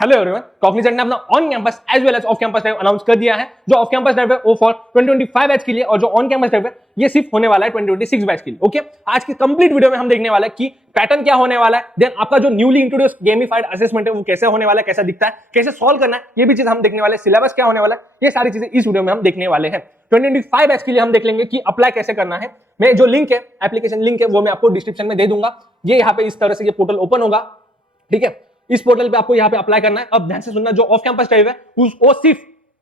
Hello everyone, Cognizant ने अपना on campus as well as off campus drive announce कर दिया है। जो ऑफ कैंपस ड्राइव है वो फॉर 2025 बैच के लिए और जो ऑन कैंपस ड्राइव है ये सिर्फ होने वाला है 2026 बैच के लिए। ओके, आज की कंप्लीट वीडियो में हम देखने वाला है कि पैटर्न क्या होने वाला है, देन आपका जो न्यूली इंट्रोड्यूस गेमिफाइड असेसमेंट है वो कैसे होने वाला है, कैसा दिखता है, कैसे सॉल्व करना है, ये भी चीज हम देखने वाले हैं। सिलेबस क्या होने वाला है, ये सारी चीजें इस वीडियो में हम देखने वाले हैं। 2025 बैच के लिए हम देख लेंगे कि अप्लाई कैसे करना है। मैं जो लिंक है, एप्लीकेशन लिंक है, वो मैं आपको डिस्क्रिप्शन में दे दूंगा। ये यहाँ पे इस तरह से ये पोर्टल ओपन होगा, ठीक है। इस पोर्टल पे आपको यहाँ पे अप्लाई करना है। अब ध्यान से सुनना, जो ऑफ कैंपस ड्राइव है वो सिर्फ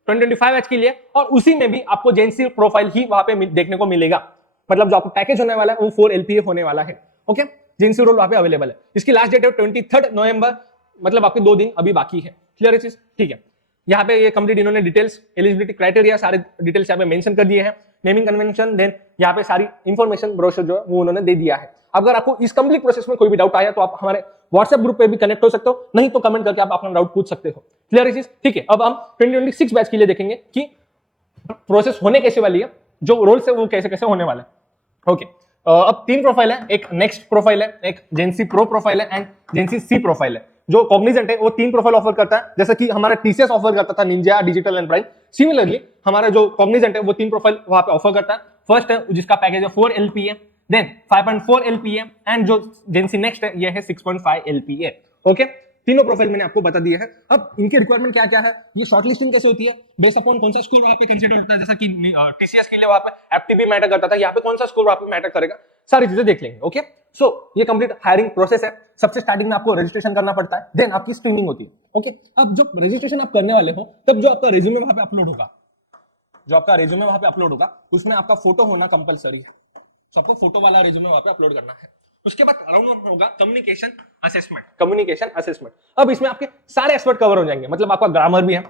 2025 बैच के लिए, और उसी में भी आपको जेएनसी प्रोफाइल ही वहां पे देखने को मिलेगा। मतलब जो आपको पैकेज होने वाला है वो 4 LPA होने वाला है। ओके, जेएनसी रोल वहां पे अवेलेबल है। इसकी लास्ट डेट है 23 नवंबर, मतलब आपके 2 दिन अभी बाकी है। क्लियर है चीज, ठीक है। यहाँ पे ये कंप्लीट इन्होंने डिटेल्स, एलिजिबिलिटी क्राइटेरिया, सारे डिटेल्स यहाँ पे मेंशन कर दिए हैं। नेमिंग कन्वेंशन, देन यहाँ पे सारी इंफॉर्मेशन ब्रोशर जो है वो उन्होंने दे दिया है। अगर आपको इस कंप्लीट प्रोसेस में कोई भी डाउट आया तो आप हमारे व्हाट्सएप ग्रुप पे भी कनेक्ट हो सकते हो, नहीं तो कमेंट करके आप अपना डाउट पूछ सकते हो। क्लियर है चीज, ठीक है। अब हम 2026 बैच के लिए देखेंगे कि प्रोसेस होने कैसे वाली है, जो रोल्स है वो कैसे कैसे होने वाले हैं। ओके, अब 3 प्रोफाइल है, एक नेक्स्ट प्रोफाइल है, एक जेएनसी प्रो प्रोफाइल है एंड जेएनसी सी प्रोफाइल है। जो कॉग्निजेंट है वो 3 प्रोफाइल ऑफर करता है, जैसा कि हमारा टीसीएस ऑफर करता था Ninja, digital and prime. Similarly हमारा जो कॉग्निजेंट है वो 3 प्रोफाइल वहां पे ऑफर करता है। फर्स्ट है जिसका पैकेज है 4 LPA, देन 5.4 LPA एंड जो जेएनसी नेक्स्ट है ये है 6.5 LPA। ओके, तीनों प्रोफाइल मैंने आपको बता दिए हैं। अब इनकी रिक्वायरमेंट क्या क्या है, ये शॉर्टलिस्टिंग कैसे होती है, बेस अपॉन कौन सा स्कोर वहां पे कंसीडर होता है। जैसा कि टीसीएस के लिए वहां पे एफटीपी मैटर करता था, यहाँ पे कौन सा स्कोर वहां पे मैटर करेगा, सारी चीजें देख लेंगे। ओके, सो ये कंप्लीट हायरिंग प्रोसेस है। सबसे स्टार्टिंग में आपको रजिस्ट्रेशन करना पड़ता है, देन आपकी स्क्रीनिंग होती है। ओके, अब जब रजिस्ट्रेशन आप करने वाले हो तब जो आपका रिज्यूमे वहां पे अपलोड होगा, जो आपका रिज्यूमे वहां पे अपलोड होगा उसमें आपका फोटो होना कंपलसरी है। तो आपको फोटो वाला रिज्यूमे वहां पे अपलोड करना है। उसके बाद राउंड वन होगा कम्युनिकेशन असेसमेंट। कम्युनिकेशन असेसमेंट, अब इसमें आपके सारे एस्पेक्ट कवर हो जाएंगे। मतलब आपका ग्रामर भी है,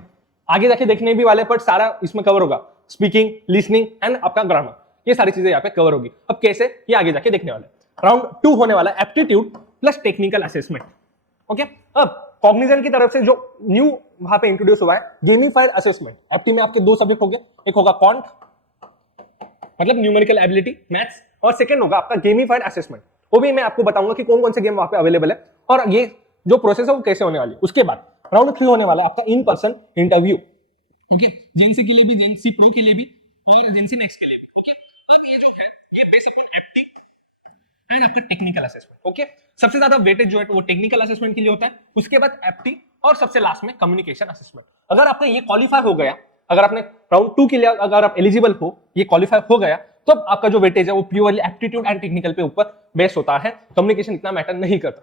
आगे जाके देखने भी वाले, पर सारा इसमें कवर होगा। स्पीकिंग, लिसनिंग एंड आपका ग्रामर, ये सारी चीजें यहाँ पे कवर होगी। अब कैसे, ये आगे जाके देखने वाले। राउंड 2 होने वाला aptitude plus technical assessment. Okay, अब कॉग्निजेंट की तरफ से जो न्यू वहां पे इंट्रोड्यूस हुआ है गेमिफाइड असेसमेंट। एप्टी में आपके 2 सब्जेक्ट हो गए, एक होगा क्वांट मतलब न्यूमेरिकल एबिलिटी मैथ्स, और सेकंड होगा आपका गेमिफाइड असेसमेंट। वो भी मैं आपको बताऊंगा कि कौन कौन से गेम वहां पे अवेलेबल है और ये जो प्रोसेस है वो कैसे होने वाली है। उसके बाद राउंड 3 होने वाला आपका in person interview. Okay, JNC के लिए भी, जेएनसी प्रो के लिए भी और जेएनसी नेक्स्ट के लिए भी। ओके, अब ये जो है ये बेस अपॉन एप्टी एंड आपका टेक्निकल असेसमेंट। ओके, सबसे ज्यादा वेटेज जो है वो टेक्निकल असेसमेंट के लिए होता है, उसके बाद एप्टी और सबसे लास्ट में कम्युनिकेशन असेसमेंट। अगर आपका ये क्वालिफाई हो गया, अगर आपने राउंड 2 के लिए अगर आप एलिजिबल हो, ये क्वालिफाई हो गया, तो आपका जो वेटेज है वो प्योरली एप्टीट्यूड एंड टेक्निकल पे ऊपर बेस होता है। कम्युनिकेशन इतना मैटर नहीं करता,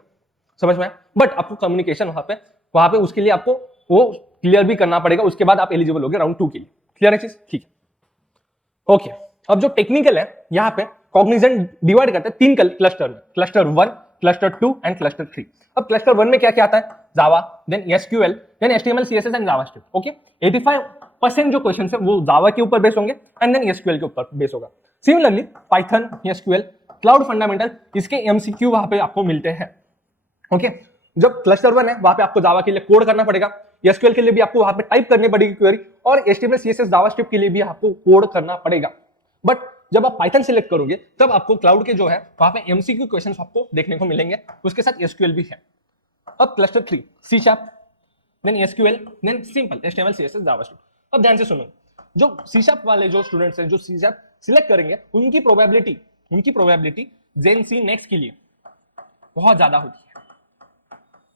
समझ में आया। बट आपको कम्युनिकेशन वहां पे उसके लिए आपको वो क्लियर भी करना पड़ेगा, उसके बाद आप एलिजिबल हो गए राउंड 2 के लिए। क्लियर है चीज, ठीक है। ओके, अब जो टेक्निकल है यहाँ पे कॉग्निजेंट डिवाइड करते हैं 3 क्लस्टर में, क्लस्टर 1, क्लस्टर 2 एंड क्लस्टर 3। अब क्लस्टर 1 में क्या क्या आता है, Java, then SQL, then HTML, CSS and JavaScript. Okay, 85% जो क्वेश्चन है वो जावा के ऊपर बेस होंगे एंड देन एसक्यूएल के ऊपर बेस होगा। Similarly Python, SQL, cloud fundamental, इसके एमसीक्यू वहां पे आपको मिलते हैं। ओके, जब क्लस्टर 1 है वहां पे आपको जावा के लिए कोड करना पड़ेगा, एसक्यूएल के लिए भी आपको वहां पे टाइप करनी पड़ेगी क्वेरी, और एचटीएमएल, सीएसएस, जावास्क्रिप्ट के लिए भी आपको कोड करना पड़ेगा। बट जब आप पाइथन सिलेक्ट करोगे तब आपको क्लाउड के जो है वहां पे एमसीक्यू क्वेश्चंस आपको देखने को मिलेंगे, उसके साथ एसक्यूएल भी है। अब cluster 3 C sharp, then SQL, then simple HTML, CSS, JavaScript. अब ध्यान से सुनो, जो सी शार्प वाले जो स्टूडेंट्स हैं जो सी शार्प सिलेक्ट करेंगे उनकी प्रोबेबिलिटी जेएनसी नेक्स्ट के लिए बहुत ज्यादा होती है।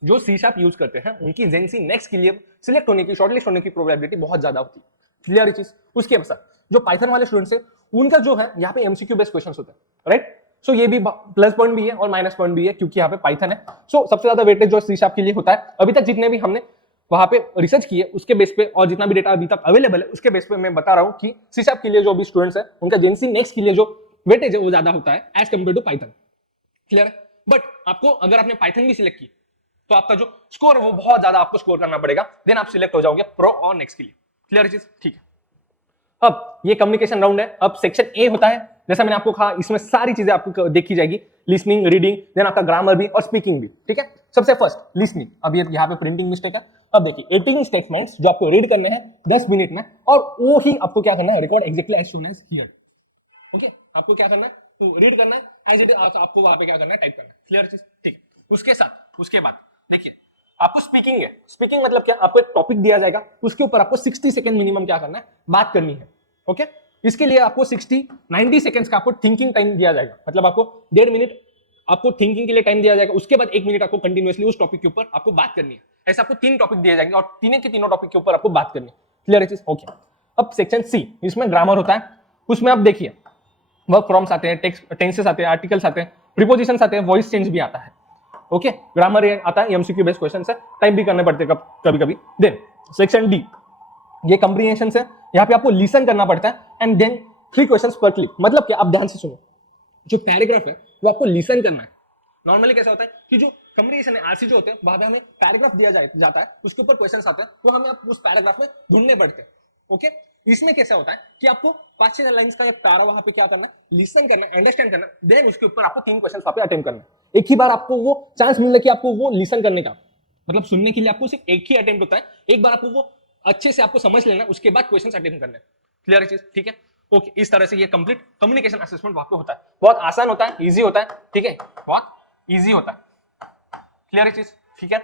जो सी शार्प यूज करते हैं उनकी जेएनसी नेक्स्ट के लिए सिलेक्ट होने की, शॉर्टलिस्ट होने की प्रोबेबिलिटी बहुत ज्यादा होती है। क्लियर चीज। उसके बाद जो पाइथन वाले स्टूडेंट्स है उनका जो है यहाँ पे एमसीक्यू बेस्ड क्वेश्चंस होते हैं, राइट। सो ये भी प्लस पॉइंट भी है और माइनस पॉइंट भी है, क्योंकि यहाँ पे पाइथन है। सो सबसे ज्यादा वेटेज जो सी शार्प के लिए होता है। अभी तक जितने भी हमने वहां पे रिसर्च किए उसके बेस पे और जितना भी डेटा अभी तक अवेलेबल है उसके बेस पे मैं बता रहा हूँ कि सी शार्प के लिए जो भी स्टूडेंट्स है उनका जेएनसी नेक्स्ट के लिए जो वेटेज है वो ज्यादा होता है as compared to Python. Clear है। बट आपको अगर आपने पाइथन भी सिलेक्ट की तो आपका जो स्कोर है वो बहुत ज्यादा आपको स्कोर करना पड़ेगा, देन आप सिलेक्ट हो जाओगे प्रो और नेक्स्ट के लिए। क्लियर चीज, ठीक है। अब ये कम्युनिकेशन राउंड है। अब सेक्शन ए होता है, जैसा मैंने आपको कहा इसमें सारी चीजें आपको देखी जाएगी, लिसनिंग, रीडिंग, देन आपका ग्रामर भी और स्पीकिंग भी, ठीक है। सबसे फर्स्ट लिसनिंग। अब ये यहाँ पे प्रिंटिंग मिस्टेक है। अब देखिए 18 स्टेटमेंट्स जो आपको रीड करने हैं 10 मिनट में, और वो ही आपको क्या करना है, record exactly as soon as here. Okay, आपको क्या करना है, रीड करना है एज इट इज, आपको वहां पे क्या करना है, टाइप करना है। क्लियर चीज, ठीक। उसके साथ उसके बाद देखिए आपको स्पीकिंग है, स्पीकिंग मतलब क्या, आपको एक टॉपिक दिया जाएगा, उसके ऊपर आपको 60 सेकंड मिनिमम क्या करना है, बात करनी है। ओके, इसके लिए आपको 90 सेकंड्स का आपको थिंकिंग टाइम दिया जाएगा, मतलब आपको 1.5 मिनट आपको थिंकिंग के लिए टाइम दिया जाएगा, उसके बाद 1 मिनट आपको कंटिन्यूअसली उस टॉपिक के ऊपर आपको बात करनी है। ऐसे आपको 3 टॉपिक दिए जाएंगे और तीनों के तीनों टॉपिक के ऊपर आपको बात करनी है। क्लियर है चीज? ओके, अब सेक्शन सी, इसमें ग्रामर होता है, उसमें आप देखिए वर्ब फ्रॉम्स आते हैं, टेंसेस आते हैं, आर्टिकल्स आते हैं, प्रीपोजिशंस आते हैं, वॉइस चेंज भी आता है। ओके, ग्रामर आता है, एमसीक्यू बेस्ड क्वेश्चन है, टाइप भी करने पड़ते हैं कभी कभी। देन सेक्शन डी, ये कंप्रीहेंशन है, यहाँ पे आपको लिसन करना पड़ता है एंड देन 3 क्वेश्चंस पर क्लिक। मतलब क्या, आप ध्यान से सुनो, जो पैराग्राफ है वो आपको लिसन करना है। नॉर्मली कैसा होता है कि जो कंप्रीहेंशन है, आरसी जो होते हैं, वहां पे हमें पैराग्राफ दिया जाता है, उसके ऊपर क्वेश्चंस आते हैं, वो हमें उस पैराग्राफ में ढूंढने पड़ते हैं। ओके, इसमें कैसा होता है कि आपको 5-6 लाइंस का तारा वहां पे क्या करना, लिसन करना, अंडरस्टैंड करना, देन उसके ऊपर आपको 3 क्वेश्चंस वहां पे अटेम्प्ट करना। एक ही बार आपको वो चांस मिल रहा है कि आपको वो लिसन करने का, मतलब सुनने के लिए आपको सिर्फ एक ही अटेम्प्ट होता है, एक बार आपको वो अच्छे से आपको समझ लेना, उसके बाद क्वेश्चंस अटेम्प्ट करना है। क्लियर है चीज? ठीक है, ओके, इस तरह से ये कंप्लीट कम्युनिकेशन असेसमेंट वहां पे होता है। बहुत आसान होता है, इजी होता है, ठीक है, बहुत इजी होता है। क्लियर है चीज? ठीक है,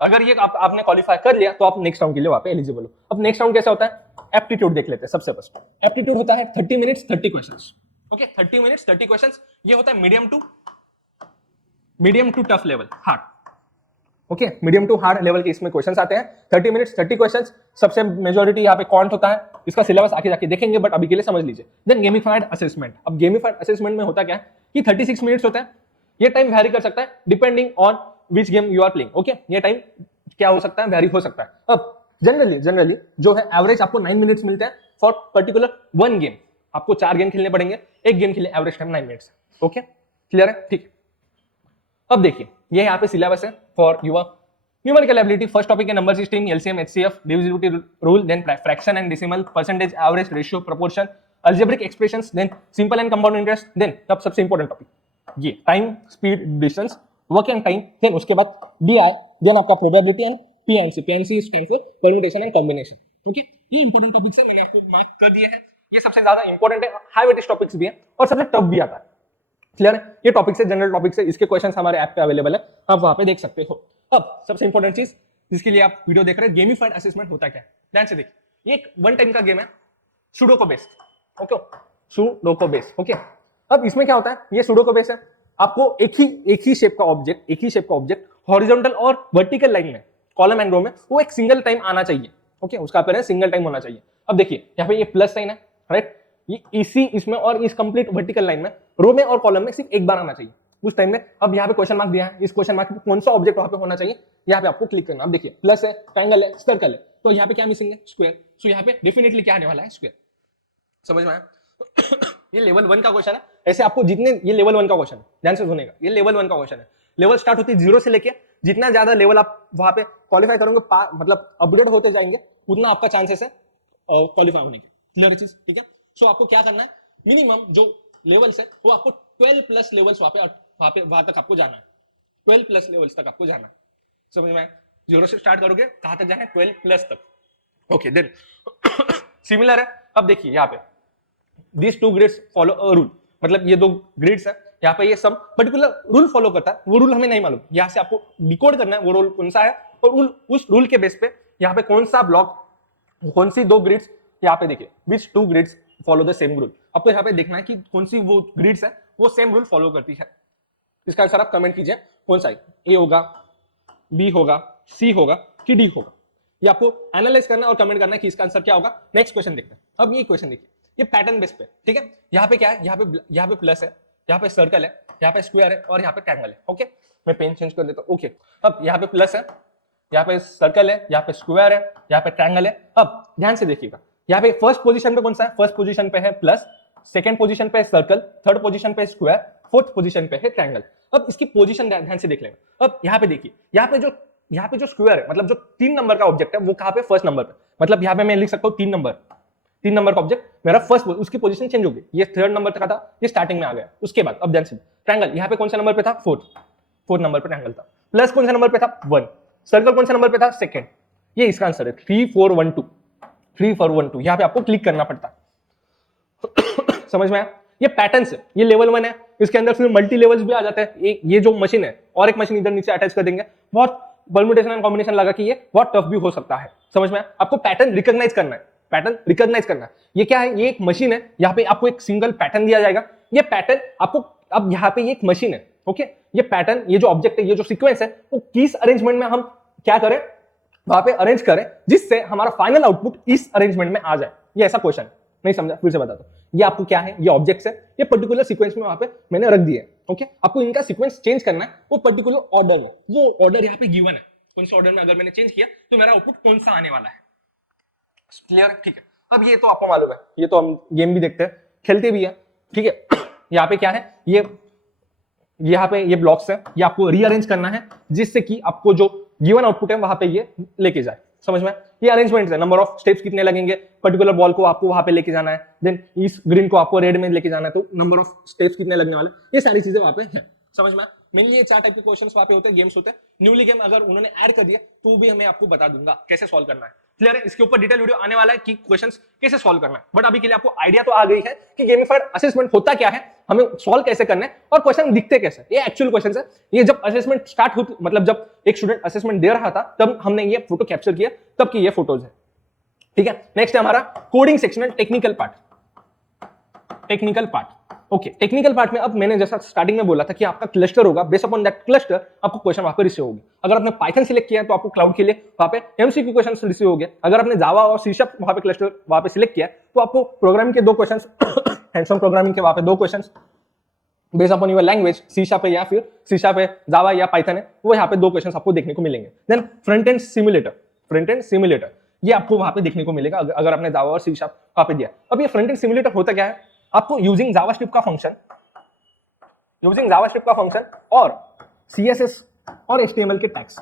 अगर ये आपने क्वालिफाई कर लिया तो आप नेक्स्ट राउंड के लिए वहां पे एलिजिबल हो। अब नेक्स्ट राउंड कैसा होता है, एप्टीट्यूड देख लेते हैं। सबसे फर्स्ट एप्टीट्यूड होता है 30 minutes 30 questions. Okay, 30 minutes 30 questions, ये होता है medium to tough level, hard. Okay, medium to hard level के इसमें क्वेश्चंस आते हैं। 30 मिनट्स 30 क्वेश्चंस, सबसे मेजॉरिटी यहाँ पे क्वांट होता है, इसका सिलेबस आके जाके देखेंगे, बट अभी के लिए समझ लीजिए। देन गेमिफाइड असेसमेंट, अब गेमिफाइड असेसमेंट में होता क्या है कि 36 मिनट्स होता है, ये टाइम वेरी कर सकता है depending on which game you are playing. Okay, ये टाइम क्या हो सकता है, वेरी हो सकता है। अब जनरली जो है एवरेज आपको 9 मिनट्स मिलते हैं फॉर पर्टिकुलर 1 गेम। आपको 4 गेम खेलने पड़ेंगे, एक गेम के लिए average time 9 minutes. Okay, clear है? ठीक है, अब देखिए ये यहाँ पे सिलेबस है for your numerical ability. First topic है number system, LCM, HCF, divisibility rule, then fraction and decimal, percentage, average, ratio, proportion, algebraic expressions, then simple and compound interest, then तब सबसे इंपॉर्टेंट टॉपिक ये time, speed, distance, work and time, then उसके बाद DI, then आपका probability and PNC. PNC stand for permutation and combination. Okay, ये important topics है, मैंने आपको मार्क कर दिए हैं। ये सबसे ज्यादा इंपॉर्टेंट है, हाई वेटेज टॉपिक्स भी है और सबसे टफ भी आता है। क्लियर है? ये टॉपिक्स है, जनरल टॉपिक्स है, इसके क्वेश्चंस हमारे ऐप पे अवेलेबल है, आप वहां पे देख सकते हो। अब सबसे इंपॉर्टेंट चीज जिसके लिए आप वीडियो देख रहे हैं, गेमिफाइड असेसमेंट होता क्या है, ध्यान से देखिए। ये एक 1 टाइम का गेम है, Sudoku based. Okay, Sudoku based. Okay, अब इसमें क्या होता है, ये सुडोको बेस्ड है, आपको एक ही शेप का ऑब्जेक्ट हॉरिजॉन्टल और वर्टिकल लाइन में, कॉलम एंड रो में, वो एक सिंगल टाइम आना चाहिए। ओके, उसका अपीयरेंस सिंगल टाइम होना चाहिए। अब देखिए यहाँ पे ये प्लस साइन है, राइट, ये इसी इसमें और इस कंप्लीट वर्टिकल लाइन में, रो में और कॉलम में सिर्फ एक बार आना चाहिए उस टाइम में। अब यहाँ पे क्वेश्चन मार्क दिया है, इस क्वेश्चन मार्क पे कौन सा ऑब्जेक्ट वहां पे होना चाहिए, यहाँ पे आपको क्लिक करना। अब देखिए प्लस है, ट्रायंगल है, सर्कल है, तो यहाँ पे क्या मिसिंग है, स्क्वायर। सो यहाँ पे डेफिनेटली क्या आने वाला है, स्क्वायर। समझ में आया? ये लेवल 1 का क्वेश्चन है। ऐसे आपको जितने, ये लेवल 1 का क्वेश्चन है, ध्यान से सुनेगा, ये लेवल 1 का क्वेश्चन है। लेवल स्टार्ट होती है 0 से लेके, जितना ज्यादा लेवल आप वहां पे क्वालिफाई करोगे, मतलब अपग्रेड होते जाएंगे, उतना आपका चांसेस है क्वालिफाई होने के। क्लियर चीज? ठीक है, सो आपको क्या करना है, मिनिमम जो लेवल्स है वो आपको 12 प्लस लेवल्स वहां तक आपको जाना है। 12 प्लस लेवल्स तक आपको जाना है। समझ में? 0 से स्टार्ट करोगे, कहां तक जाना है, 12 प्लस तक। ओके, देन सिमिलर है। अब देखिए यहाँ पे these 2 grids follow a rule, मतलब ये 2 ग्रिड्स है, यहाँ पे ये सब पर्टिकुलर रूल फॉलो करता है, वो रूल हमें नहीं मालूम, यहाँ से आपको डिकोड करना है वो रूल कौन सा है, और उस रूल के बेस पे यहाँ पे कौन सा ब्लॉक, कौन सी 2 ग्रिड्स, यहाँ पे देखिए which 2 grids follow the same rule. आपको यहाँ पे देखना है कि कौन सी वो ग्रिड्स है वो सेम रूल फॉलो करती है। इसका आंसर आप कमेंट कीजिए, कौन सा है, ए होगा, बी होगा, सी होगा कि डी होगा। ये आपको एनालाइज करना और कमेंट करना है कि इसका आंसर क्या होगा। नेक्स्ट क्वेश्चन देखते हैं। अब ये क्वेश्चन देखिए, ये पैटर्न बेस पे, ठीक है, यहाँ पे क्या है, यहाँ पे प्लस है, यहाँ पे सर्कल है, यहाँ पे स्क्वायर है और यहाँ पे ट्रायंगल है। ओके, मैं पेन चेंज कर देता हूँ। ओके, अब यहाँ पे प्लस है, यहाँ पे सर्कल है, यहाँ पे स्क्वायर है, यहाँ पे ट्रायंगल है। अब ध्यान से देखिएगा, यहाँ पे फर्स्ट पोजीशन पे कौन सा है, फर्स्ट पोजीशन पे है प्लस, सेकंड पोजीशन पे सर्कल, थर्ड पोजीशन पे स्क्वायर, फोर्थ पोजीशन पे है ट्रायंगल। अब इसकी पोजीशन ध्यान से देख लेंगे। अब यहाँ पे देखिए, यहाँ पे जो स्क्वायर है, मतलब जो 3 नंबर का ऑब्जेक्ट है, वो कहाँ पे, फर्स्ट नंबर पे, मतलब यहाँ पे मैं लिख सकता हूँ 3 नंबर का ऑब्जेक्ट मेरा फर्स्ट, उसकी पोजीशन चेंज हो गई, ये 3rd नंबर का था, ये स्टार्टिंग में आ गया। उसके बाद अब ध्यान से, ट्रायंगल यहाँ पे कौन सा नंबर पे था, 4th नंबर पे ट्रायंगल था, प्लस कौन सा नंबर पे था, 1, सर्कल कौन सा नंबर पे था, 2nd। ये इसका आंसर है 3 4 1 2, 3 4 1 2। यहाँ पे आपको क्लिक करना पड़ता है। समझ में आया? ये पैटर्न है, ये लेवल 1 है, इसके अंदर फिर मल्टी लेवल्स भी आ जाते हैं। ये जो मशीन है और एक मशीन इधर नीचे अटैच कर देंगे, बहुत परम्यूटेशन एंड कॉम्बिनेशन लगा कि ये बहुत टफ भी हो सकता है। समझ में? आपको पैटर्न रिकॉग्नाइज करना है, पैटर्न रिकॉग्नाइज करना है। ये क्या है? ये एक मशीन है, यहाँ पे आपको एक सिंगल पैटर्न दिया जाएगा। ये पैटर्न आपको, अब यहाँ पे ये एक मशीन है, ओके। ये पैटर्न, ये जो ऑब्जेक्ट है, ये जो सीक्वेंस है, वो किस अरेंजमेंट में हम क्या करें, वहां पे अरेंज करें जिससे हमारा फाइनल आउटपुट इस अरेंजमेंट में आ जाए। ये ऐसा क्वेश्चन नहीं समझा? फिर से बता दो। ये आपको क्या है? ये ऑब्जेक्ट्स है, ये पर्टिकुलर सीक्वेंस में वहां पे मैंने रख दिए, ओके। आपको इनका सीक्वेंस चेंज करना है वो पर्टिकुलर ऑर्डर में। वो ऑर्डर यहाँ पे गिवन है, कौन से ऑर्डर में अगर मैंने चेंज किया तो मेरा आउटपुट कौन सा आने वाला है। क्लियर? ठीक है। अब ये तो आपको मालूम है, ये तो हम गेम भी देखते हैं, खेलते भी है, ठीक है। यहाँ पे क्या है? ये यहाँ पे ये ब्लॉक्स है, ये आपको रीअरेंज करना है जिससे कि आपको जो गिवन आउटपुट है वहां पे ये लेके जाए। समझ में? ये अरेंजमेंट है, नंबर ऑफ स्टेप्स कितने लगेंगे, पर्टिकुलर बॉल को आपको वहां पे लेके जाना है, देन इस ग्रीन को आपको रेड में लेके जाना है, तो नंबर ऑफ स्टेप्स कितने लगने वाले, ये सारी चीजें वहां पे है। समझ में? मेनली ये 4 टाइप के क्वेश्चंस वहां पे होते हैं, गेम्स होते हैं। न्यूली गेम अगर उन्होंने ऐड कर दिया तो भी हमें आपको बता दूंगा कैसे सॉल्व करना है। क्लियर है? इसके ऊपर डिटेल वीडियो आने वाला है कि क्वेश्चंस कैसे सॉल्व करना है। बट अभी के लिए आपको आइडिया तो आ गई है कि गेमिफाइड असेसमेंट होता क्या है, हमें सॉल्व कैसे करना है और क्वेश्चन दिखते कैसे। ये एक्चुअल क्वेश्चन है। ये जब असेसमेंट स्टार्ट होती, मतलब जब एक स्टूडेंट असेसमेंट दे रहा था तब हमने ये फोटो कैप्चर किया, तब की ये फोटोज है, ठीक है। नेक्स्ट है हमारा coding section, technical part. Technical part, okay. Technical part में अब मैंने जैसा स्टार्टिंग में बोला था कि आपका क्लस्टर होगा, बेस्ड अपॉन दैट क्लस्टर आपको क्वेश्चन वहां पे रिसीव होगी। अगर आपने पाइथन सिलेक्ट किया है तो आपको क्लाउड के लिए वहां पे एमसीक्यू क्वेश्चन रिसीव होंगे। अगर आपने जावा और सी शार्प वहां पे क्लस्टर वहां पे सिलेक्ट किया है तो आपको प्रोग्रामिंग के 2 क्वेश्चन, हैंड्स ऑन प्रोग्रामिंग के वहां पे 2 question based upon your language, C sharp है या फिर सी शार्प है, जावा या पाइथन है, वो यहाँ पे 2 क्वेश्चन आपको देखने को मिलेंगे। Then front end simulator, front end simulator ये आपको वहां पे देखने को मिलेगा अगर आपने जावा और सी शार्प वहां पे दिया। अब ये फ्रंट एंड सिमुलेटर होता क्या है? आपको यूजिंग जावास्क्रिप्ट का फंक्शन, यूजिंग जावास्क्रिप्ट का फंक्शन और सीएसएस और एचटीएमएल के टैग्स,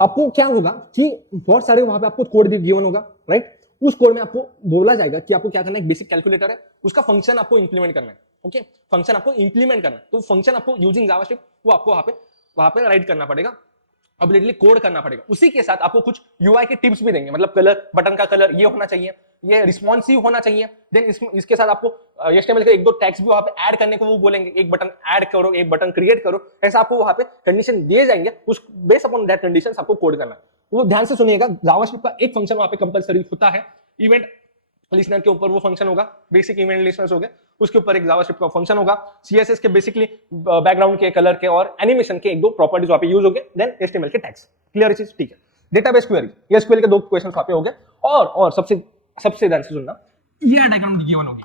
आपको क्या होगा कि बहुत सारे वहां पे आपको कोड गिवन होगा, राइट। उस कोड में आपको बोला जाएगा कि आपको क्या करना है, एक बेसिक कैलकुलेटर है, उसका फंक्शन आपको इंप्लीमेंट करना है, ओके। फंक्शन आपको इंप्लीमेंट करना है, तो फंक्शन आपको यूजिंग जावास्क्रिप्ट वो आपको वहां पे राइट करना पड़ेगा, अबिलिटली कोड करना पड़ेगा। उसी के साथ आपको कुछ यूआई के टिप्स भी देंगे, मतलब कलर, बटन का कलर ये होना चाहिए, ये रिस्पॉन्सिव होना चाहिए। देन इसके साथ आपको एचटीएमएल के 1-2 टैग्स भी वहां पे ऐड करने को वो बोलेंगे, एक बटन ऐड करो, एक बटन क्रिएट करो, ऐसा आपको वहां पे कंडीशन दिए जाएंगे। उस बेस्ड अपॉन दैट कंडीशंस आपको कोड करना है। वो ध्यान से सुनिएगा, जावास्क्रिप्ट का एक फंक्शन वहां पे कंपलसरी होता है। इवेंट लिस्नर के ऊपर वो फंक्शन होगा, बेसिक इवेंट लिस्नर्स हो गए, उसके ऊपर एक जावास्क्रिप्ट का फंक्शन होगा। सीएसएस के बेसिकली बैकग्राउंड के, कलर के और एनिमेशन के 1-2 प्रॉपर्टीज वहां पे यूज हो गए। देन एचटीएमएल के टैग्स। क्लियर चीज? ठीक है। डेटाबेस क्वेरी, ये एसक्यूएल के 2 क्वेश्चंस वहां पे हो गए। और सबसे ध्यान से सुनना, ईआर डायग्राम गिवन होगी।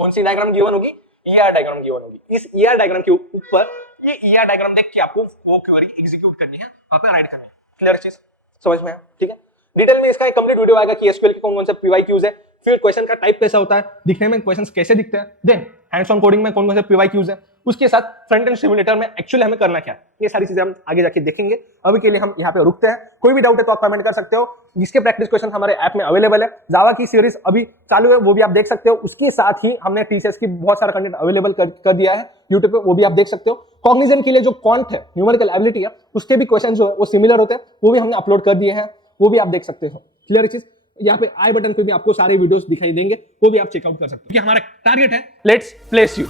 कौन सी डायग्राम गिवन होगी? ईआर डायग्राम गिवन होगी। इस ईआर डायग्राम के ऊपर ये ईआर डायग्राम देख के आपको वो क्वेरी एग्जीक्यूट करनी है, वहां पे राइट करना है। क्लियर चीज? समझ में आया? ठीक है। डिटेल में इसका एक कंप्लीट वीडियो आएगा कि एसक्यूएल के कौन-कौन से पीवाईक्यूज है, फिर क्वेश्चन का टाइप कैसा होता है, दिखने में क्वेश्चंस कैसे दिखते हैं, देन हैंड्स ऑन कोडिंग में कौन-कौन से पीवाईक्यूज है, उसके साथ फ्रंट एंड सिमुलेटर में एक्चुअली हमें करना क्या है, ये सारी चीजें हम आगे जाके देखेंगे। अभी के लिए हम यहाँ पे रुकते हैं। कोई भी डाउट है तो आप कमेंट कर सकते हो। जिसके प्रैक्टिस क्वेश्चन हमारे ऐप में अवेलेबल है, जावा की सीरीज अभी चालू है, वो भी आप देख सकते हो। उसके साथ ही हमने टीसीएस की बहुत सारा कंटेंट अवेलेबल कर दिया है यूट्यूब पे, वो भी आप देख सकते हो। कॉग्निजेंट के लिए जो क्वांट है, न्यूमेरिकल एबिलिटी है, उसके भी क्वेश्चन जो है वो सिमिलर होते हैं, वो भी हमने अपलोड कर दिए हैं, वो भी आप देख सकते हो। क्लियर चीज? यहाँ पे आई बटन पे भी आपको सारे वीडियोस दिखाई देंगे, वो भी आप चेकआउट कर सकते हो। हमारा टारगेट है लेट्स प्लेस यू।